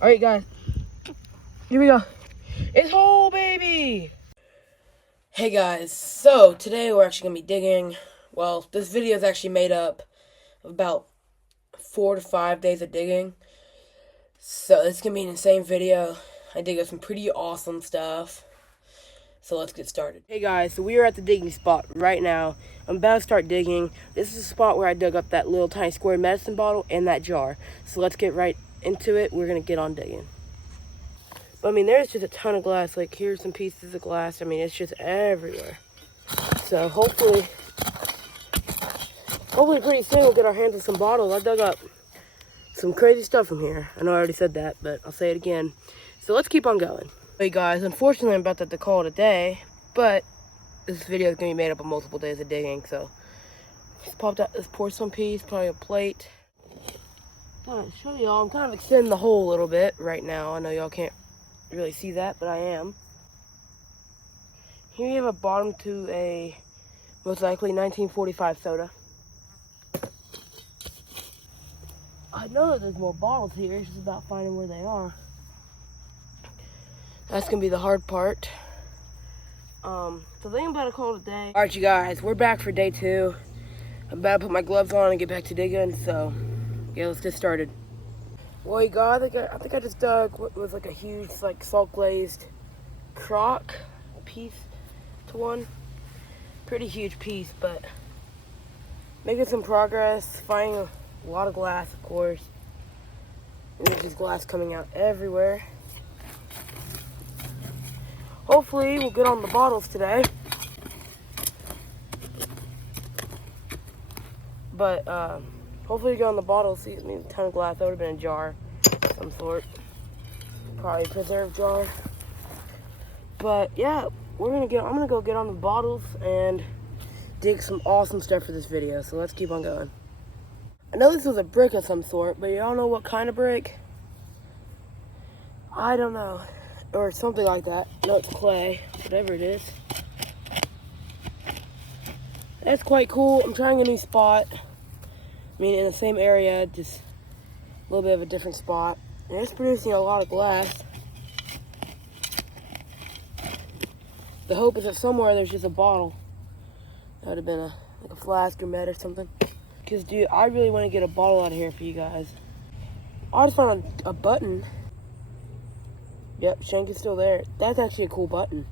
Alright guys, here we go. It's whole, baby! Hey guys, so today we're actually going to be digging. Well, this video is actually made up of about 4 to 5 days of digging. So it's going to be an insane video. I dig up some pretty awesome stuff. So let's get started. Hey guys, so we are at the digging spot right now. I'm about to start digging. This is the spot where I dug up that little tiny square medicine bottle and that jar. So let's get right into it. We're going to get on digging. But I mean, there's just a ton of glass. Like, here's some pieces of glass. I mean, it's just everywhere. So hopefully pretty soon we'll get our hands on some bottles. I dug up some crazy stuff from here. I know I already said that, but I'll say it again. So let's keep on going. Hey guys, unfortunately I'm about to have to call it a day, but this video is going to be made up of multiple days of digging. So just popped out this porcelain piece, probably a plate. I'm show y'all, I'm kind of extending the hole a little bit right now. I know y'all can't really see that, but I am. Here you have a bottom to a most likely 1945 soda. I know that there's more bottles here. It's just about finding where they are. That's gonna be the hard part. So I think I'm about to call it a day. All right, you guys, we're back for day 2. I'm about to put my gloves on and get back to digging. So yeah, let's get started. Well, you guys, I think I just dug what was like a huge, like, salt glazed crock piece to one. Pretty huge piece, but making some progress. Finding a lot of glass, of course. And there's just glass coming out everywhere. Hopefully we'll get on the bottles today. But hopefully we get on the bottles. See, I mean, a ton of glass. That would have been a jar of some sort. Probably a preserved jar. But yeah, I'm gonna go get on the bottles and dig some awesome stuff for this video. So let's keep on going. I know this was a brick of some sort, but y'all know what kind of brick? I don't know. Or something like that. No, it's clay. Whatever it is. That's quite cool. I'm trying a new spot. I mean, in the same area, just a little bit of a different spot. And it's producing a lot of glass. The hope is that somewhere there's just a bottle. That would have been like a flask or med or something. Because, dude, I really want to get a bottle out of here for you guys. I just found a button. Yep, shank is still there. That's actually a cool button.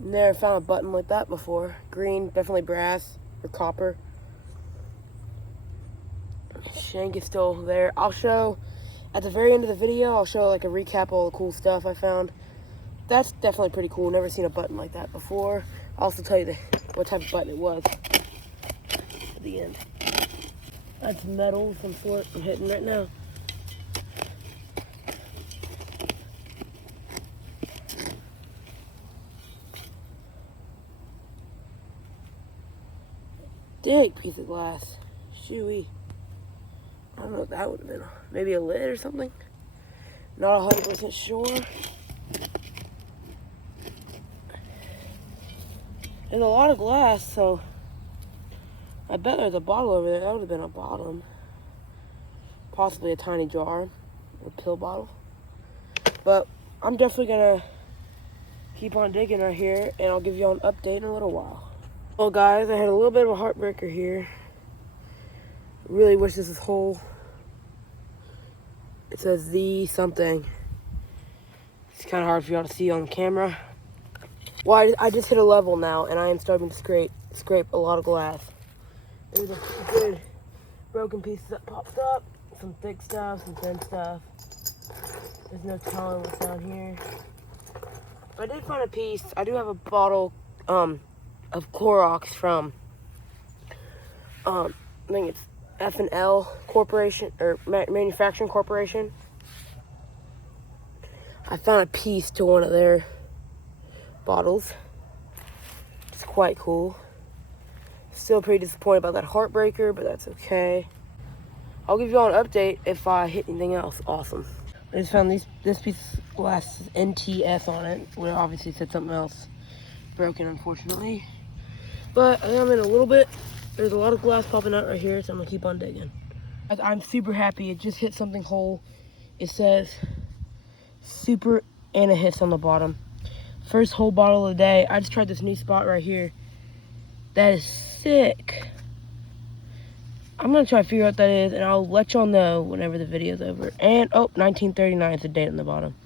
Never found a button like that before. Green, definitely brass or copper. Shank is still there. I'll show, at the very end of the video, I'll show like a recap of all the cool stuff I found. That's definitely pretty cool. Never seen a button like that before. I'll also tell you what type of button it was at the end. That's metal of some sort I'm hitting right now. Big piece of glass. Shooey. I don't know what that would have been. Maybe a lid or something? Not 100% sure. There's a lot of glass, so I bet there's a bottle over there. That would have been a bottom. Possibly a tiny jar. A pill bottle. But I'm definitely going to keep on digging right here, and I'll give you all an update in a little while. Well, guys, I had a little bit of a heartbreaker here. Really wish this was whole. It says the something. It's kind of hard for y'all to see on the camera. Well, I just hit a level now, and I am starting to scrape a lot of glass. There's a good broken pieces that popped up. Some thick stuff, some thin stuff. There's no telling what's down here. I did find a piece. I do have a bottle of Clorox from I think it's F&L Corporation or Manufacturing Corporation. I found a piece to one of their bottles. It's quite cool. Still pretty disappointed about that heartbreaker, but that's okay. I'll give you all an update if I hit anything else awesome. I just found this piece of glass NTS on it. Well, obviously said something else broken, unfortunately. But I think I'm in a little bit. There's a lot of glass popping out right here, so I'm gonna keep on digging. I'm super happy. It just hit something whole It says super anahis on the bottom. First whole bottle of the day. I just tried this new spot right here. That is sick. I'm gonna try to figure out what that is, and I'll let y'all know whenever the video's over. And, oh, 1939 is the date on the bottom.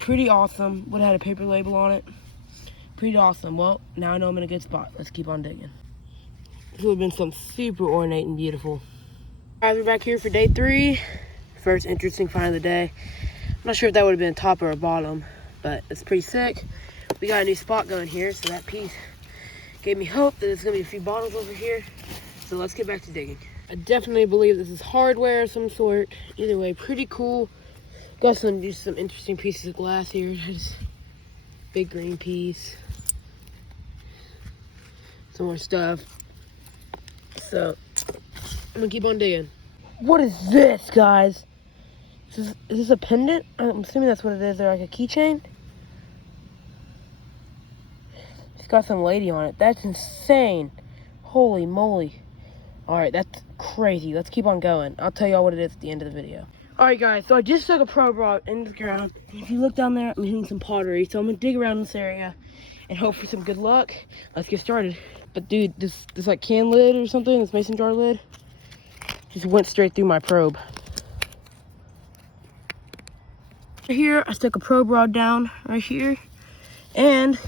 Pretty awesome. Would have had a paper label on it. Pretty awesome. Well, now I know I'm in a good spot. Let's keep on digging. This would have been something super ornate and beautiful. Guys, we're back here for day 3. First interesting find of the day. I'm not sure if that would have been a top or a bottom, but it's pretty sick. We got a new spot going here, so that piece gave me hope that there's gonna be a few bottles over here. So let's get back to digging. I definitely believe this is hardware of some sort. Either way, pretty cool. Got some interesting pieces of glass here. Just big green piece. Some more stuff. So I'm gonna keep on digging. What is this, guys? Is this a pendant? I'm assuming that's what it is. They're like a keychain. It's got some lady on it. That's insane. Holy moly. Alright, that's crazy. Let's keep on going. I'll tell y'all what it is at the end of the video. Alright guys, so I just took a probe rod into the ground. If you look down there, I'm hitting some pottery. So I'm gonna dig around this area and hope for some good luck. Let's get started. But dude, this like can lid or something, this mason jar lid, just went straight through my probe. Here, I stuck a probe rod down right here, and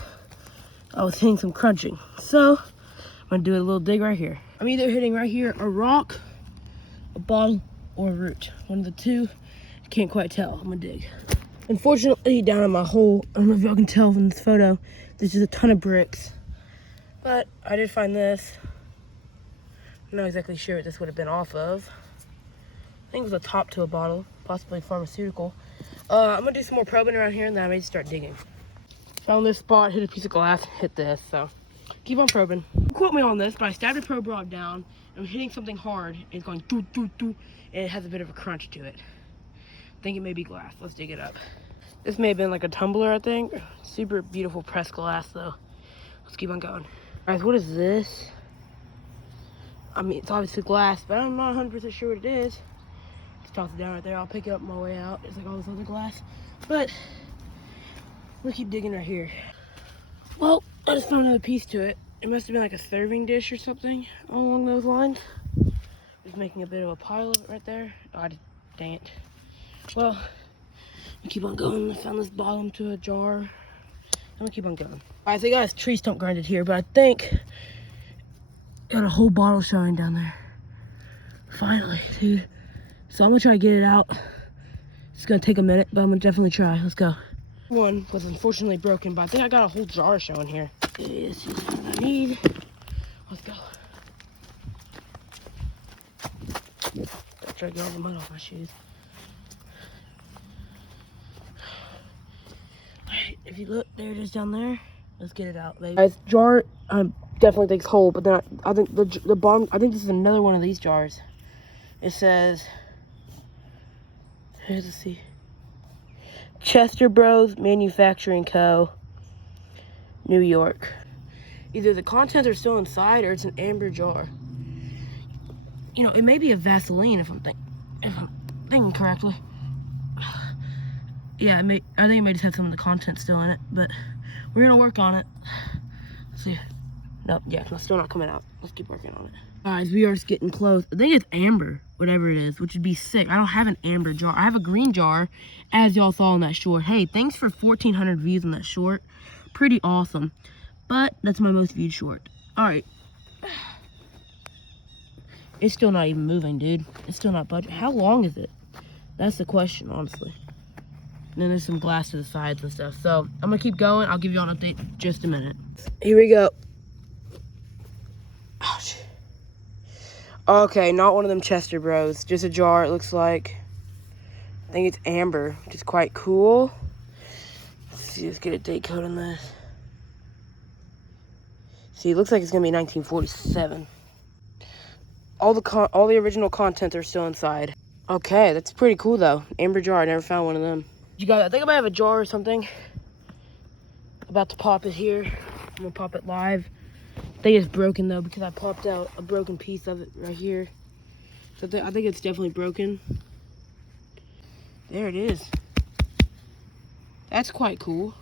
I was hitting some crunching. So I'm gonna do a little dig right here. I'm either hitting right here a rock, a bottle, or a root. One of the two. I can't quite tell. I'm gonna dig. Unfortunately, down in my hole, I don't know if y'all can tell from this photo, there's just a ton of bricks. But I did find this. I'm not exactly sure what this would have been off of. I think it was a top to a bottle, possibly pharmaceutical. I'm gonna do some more probing around here, and then I may start digging. Found this spot, hit a piece of glass, hit this, so keep on probing. Don't quote me on this, but I stabbed a probe rod down, and I'm hitting something hard, and it's going doo doo doo, and it has a bit of a crunch to it. I think it may be glass. Let's dig it up. This may have been like a tumbler, I think. Super beautiful pressed glass, though. Let's keep on going. Guys, what is this? I mean, it's obviously glass, but I'm not 100% sure what it is. Just toss it down right there. I'll pick it up on my way out. It's like all this other glass. But we'll keep digging right here. Well, I just found another piece to it. It must have been like a serving dish or something along those lines. Just making a bit of a pile of it right there. Oh, dang it. Well, we keep on going. I found this bottom to a jar. I'm gonna keep on going. I think I got a tree stump grinded here, but I think got a whole bottle showing down there. Finally, dude. So I'm gonna try to get it out. It's gonna take a minute, but I'm gonna definitely try. Let's go. One was unfortunately broken, but I think I got a whole jar showing here. This is what I need. Let's go. Gotta try to get all the mud off my shoes. Alright, if you look, there it is down there. Let's get it out, baby. Guys, jar, definitely thinks whole, but then I think the bottom, I think this is another one of these jars. It says, here's the see. Chester Bros Manufacturing Co., New York. Either the contents are still inside or it's an amber jar. You know, it may be a Vaseline if I'm thinking correctly. Yeah, I think it may just have some of the content still in it, but we're gonna work on it. Let's see. Nope, yeah, it's still not coming out. Let's keep working on it. Guys, we are just getting close. I think it's amber, whatever it is, which would be sick. I don't have an amber jar. I have a green jar, as y'all saw in that short. Hey, thanks for 1,400 views on that short. Pretty awesome. But that's my most viewed short. All right. It's still not even moving, dude. It's still not budging. How long is it? That's the question, honestly. And then there's some glass to the sides and stuff. So I'm gonna keep going. I'll give you an update in just a minute. Here we go. Ouch. Okay, not one of them Chester Bros. Just a jar, it looks like. I think it's amber, which is quite cool. Let's see, let's get a date code on this. See, it looks like it's gonna be 1947. All the original contents are still inside. Okay, that's pretty cool though. Amber jar, I never found one of them. You guys, I think I might have a jar or something. About to pop it here. I'm gonna pop it live. I think it's broken though because I popped out a broken piece of it right here. So I think it's definitely broken. There it is. That's quite cool.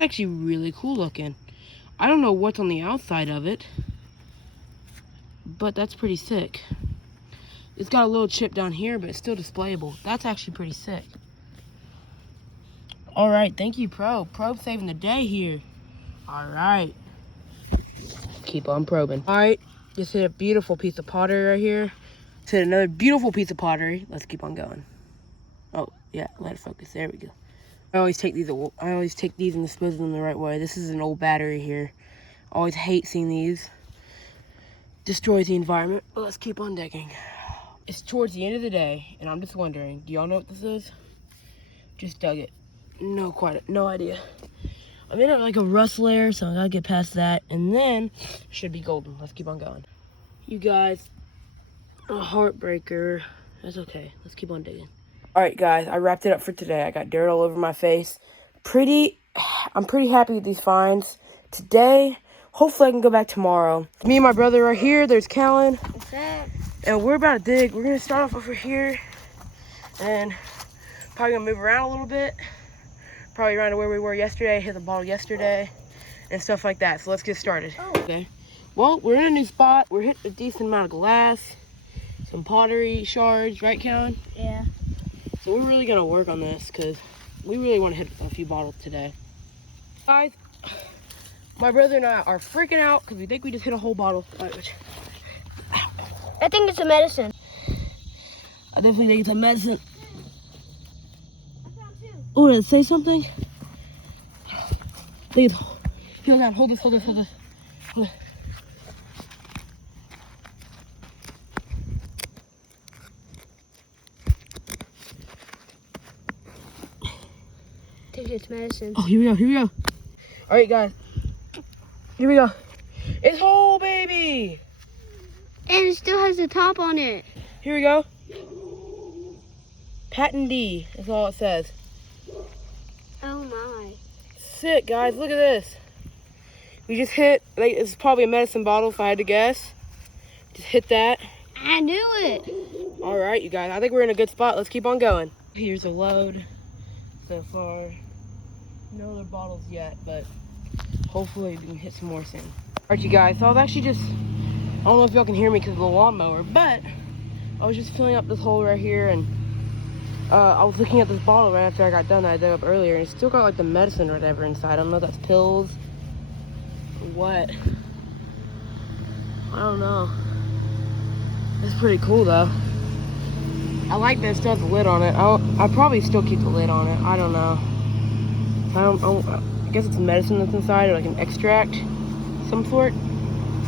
Actually really cool looking. I don't know what's on the outside of it, but that's pretty sick. It's got a little chip down here, but it's still displayable. That's actually pretty sick. All right, thank you, Probe. Probe saving the day here. All right. Keep on probing. All right, just hit a beautiful piece of pottery right here. Just hit another beautiful piece of pottery. Let's keep on going. Oh, yeah, let it focus. There we go. I always take these and dispose of them the right way. This is an old battery here. Always hate seeing these. Destroys the environment, but let's keep on digging. It's towards the end of the day, and I'm just wondering, do y'all know what this is? Just dug it. No idea. I'm in like a rust layer, so I gotta get past that, and then it should be golden. Let's keep on going. You guys, a heartbreaker. That's okay. Let's keep on digging. All right, guys, I wrapped it up for today. I got dirt all over my face. I'm pretty happy with these finds today. Hopefully, I can go back tomorrow. Me and my brother are here. There's Callan. What's up? And we're about to dig. We're gonna start off over here, and probably gonna move around a little bit. Probably around to where we were yesterday, hit the bottle yesterday, and stuff like that. So let's get started. Oh. Okay. Well, we're in a new spot. We're hitting a decent amount of glass, some pottery shards, right, Callan? Yeah. So we're really gonna work on this because we really want to hit a few bottles today. Guys, my brother and I are freaking out because we think we just hit a whole bottle. I think it's a medicine. I definitely think it's a medicine. I found two. Oh, did it say something? Here, God, hold this. Hold it. I think it's medicine. Oh, here we go. All right, guys. Here we go. It's whole, baby. And it still has the top on it. Here we go. Patent D is all it says. Oh my. Sick, guys. Look at this. We just hit, like, it's probably a medicine bottle if I had to guess. Just hit that. I knew it. All right, you guys. I think we're in a good spot. Let's keep on going. Here's a load so far. No other bottles yet, but hopefully we can hit some more soon. All right, you guys. So I was actually just, I don't know if y'all can hear me because of the lawnmower, but I was just filling up this hole right here, and I was looking at this bottle right after I got done that I dug up earlier, and it's still got like the medicine or whatever inside. I don't know if that's pills or what. I don't know. It's pretty cool though. I like that it still has the lid on it. I'll probably still keep the lid on it. I don't know. I guess it's medicine that's inside, or like an extract, some sort.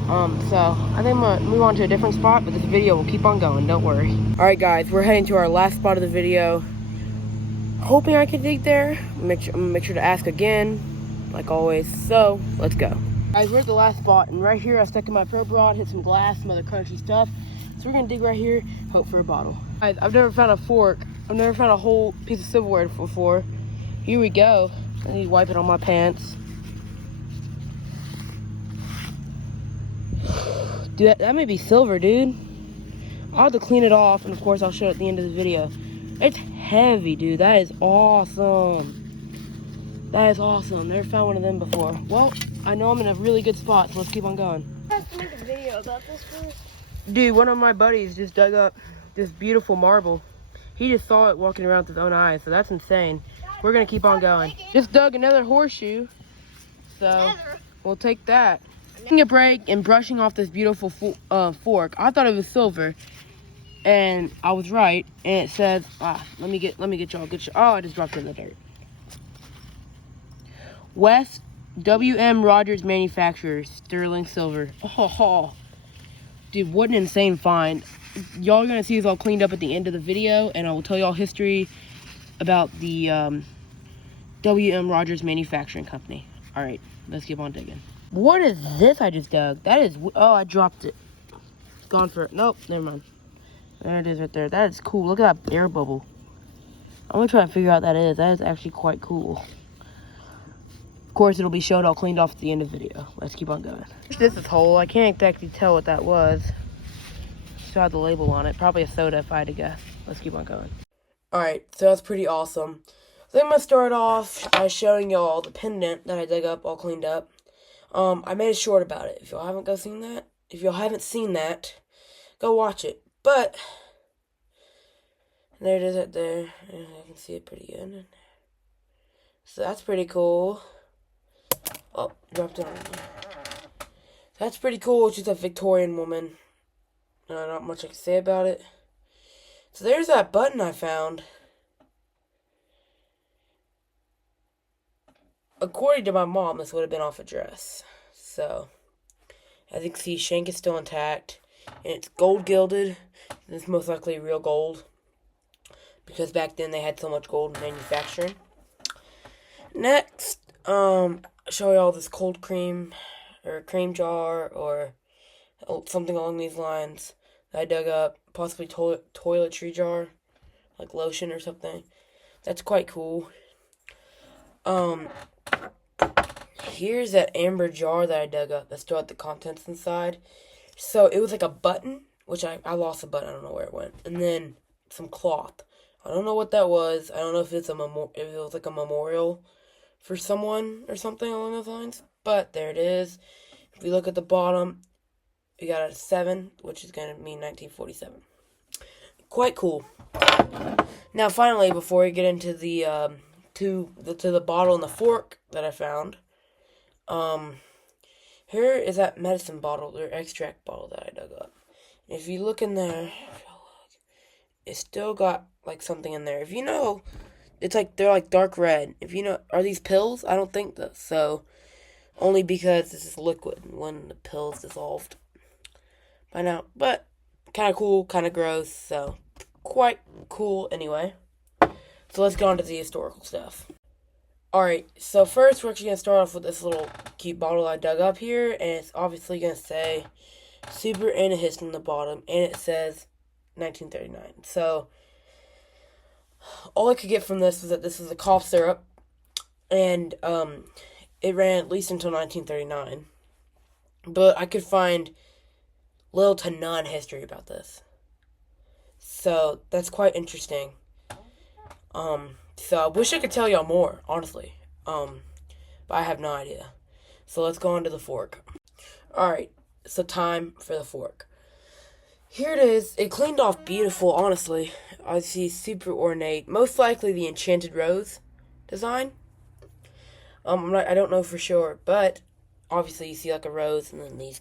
So I think I'm gonna move on to a different spot, but this video will keep on going, don't worry. All right, guys, we're heading to our last spot of the video. Hoping I can dig there. I'm gonna make sure to ask again, like always. So let's go. Guys, we're at the last spot, and right here I stuck in my probe rod, hit some glass, some other crunchy stuff. So we're gonna dig right here, hope for a bottle. Guys, I've never found a fork. I've never found a whole piece of silverware before. Here we go. I need to wipe it on my pants. Dude, that may be silver, dude. I'll have to clean it off, and of course I'll show it at the end of the video. It's heavy, dude. That is awesome. That is awesome. Never found one of them before. Well, I know I'm in a really good spot, so let's keep on going. I have to make a video about this first. Dude, one of my buddies just dug up this beautiful marble. He just saw it walking around with his own eyes, so that's insane. We're gonna keep on going. Just dug another horseshoe, so we'll take that. Taking a break and brushing off this beautiful fork. I thought it was silver, and I was right. And it says, let me get y'all. Oh, I just dropped it in the dirt. West W.M. Rogers Manufacturers, sterling silver. Oh, dude, what an insane find. Y'all are gonna see this all cleaned up at the end of the video, and I will tell y'all history about the W.M. Rogers Manufacturing Company. All right, let's keep on digging. What is this I just dug? That is, oh, I dropped it. It's gone for, nope, never mind. There it is right there. That is cool. Look at that air bubble. I'm gonna try to figure out what that is. That is actually quite cool. Of course, it'll be showed all cleaned off at the end of the video. Let's keep on going. This is whole. I can't exactly tell what that was. Still had the label on it. Probably a soda if I had to guess. Let's keep on going. Alright, so that's pretty awesome. So I'm going to start off by showing y'all the pendant that I dug up all cleaned up. I made a short about it. If y'all haven't seen that, go watch it. But there it is right there. I can see it pretty good. So that's pretty cool. Oh, dropped it on me. That's pretty cool. She's a Victorian woman. Not much I can say about it. So there's that button I found. According to my mom, this would have been off a dress. So, as you can see, shank is still intact. And it's gold gilded. And it's most likely real gold. Because back then they had so much gold in manufacturing. Next, show you all this cold cream. Or a cream jar. Or something along these lines. That I dug up. Possibly toiletry jar. Like lotion or something. That's quite cool. Here's that amber jar that I dug up that still had the contents inside. So it was like a button, which I lost the button. I don't know where it went. And then some cloth. I don't know what that was. I don't know if it's if it was like a memorial for someone or something along those lines. But there it is. If we look at the bottom, we got a 7, which is going to mean 1947. Quite cool. Now, finally, before we get into the to the bottle and the fork that I found, here is that medicine bottle or extract bottle that I dug up. And if you look in there, it's still got like something in there. If you know, it's like they're like dark red. If you know, are these pills? I don't think so. Only because this is liquid when the pills dissolved by now. But kind of cool, kind of gross. So quite cool anyway. So let's go on to the historical stuff. Alright, so first we're actually going to start off with this little cute bottle I dug up here. And it's obviously going to say super antihistamine on the bottom. And it says 1939. So all I could get from this was that this is a cough syrup. And it ran at least until 1939. But I could find little to none history about this. So that's quite interesting. So I wish I could tell y'all more, honestly. But I have no idea. So let's go on to the fork. Alright, so time for the fork. Here it is. It cleaned off beautiful, honestly. I see super ornate. Most likely the Enchanted Rose design. I don't know for sure, but obviously you see like a rose and then these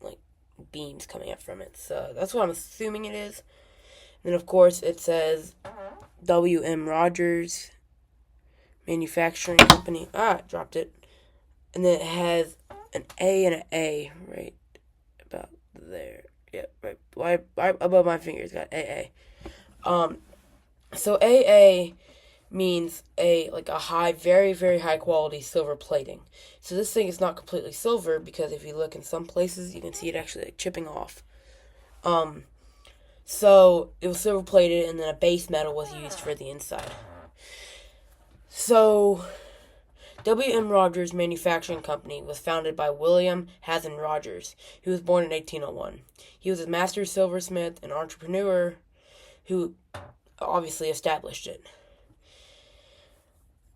like beams coming up from it. So that's what I'm assuming it is. And then of course it says W.M. Rogers Manufacturing Company. Dropped it. And then it has an A and an A right about there. Yep, right above my fingers got AA. So AA means a high, very, very high quality silver plating. So this thing is not completely silver because if you look in some places, you can see it actually like chipping off. So it was silver plated, and then a base metal was used for the inside. So W.M. Rogers Manufacturing Company was founded by William Hazen Rogers, who was born in 1801. He was a master silversmith and entrepreneur who obviously established it.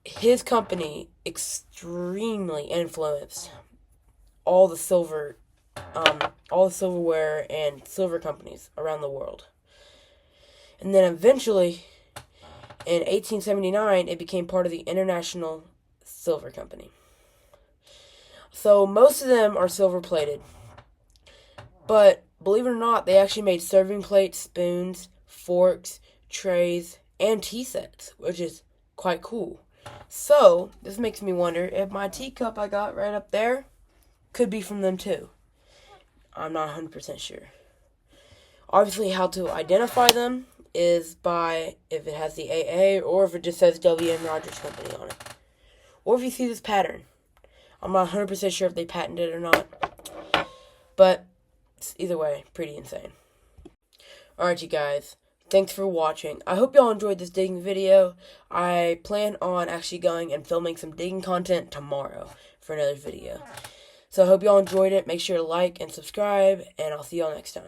His company extremely influenced all the silverware and silver companies around the world. And then eventually, in 1879, it became part of the International Silver Company. So most of them are silver plated. But believe it or not, they actually made serving plates, spoons, forks, trays, and tea sets, which is quite cool. So, this makes me wonder if my teacup I got right up there could be from them too. I'm not 100% sure. Obviously, how to identify them is by if it has the AA or if it just says W.M. Rogers Company on it. Or if you see this pattern. I'm not 100% sure if they patented it or not. But, either way, pretty insane. Alright, you guys. Thanks for watching. I hope y'all enjoyed this digging video. I plan on actually going and filming some digging content tomorrow for another video. So I hope y'all enjoyed it. Make sure to like and subscribe, and I'll see y'all next time.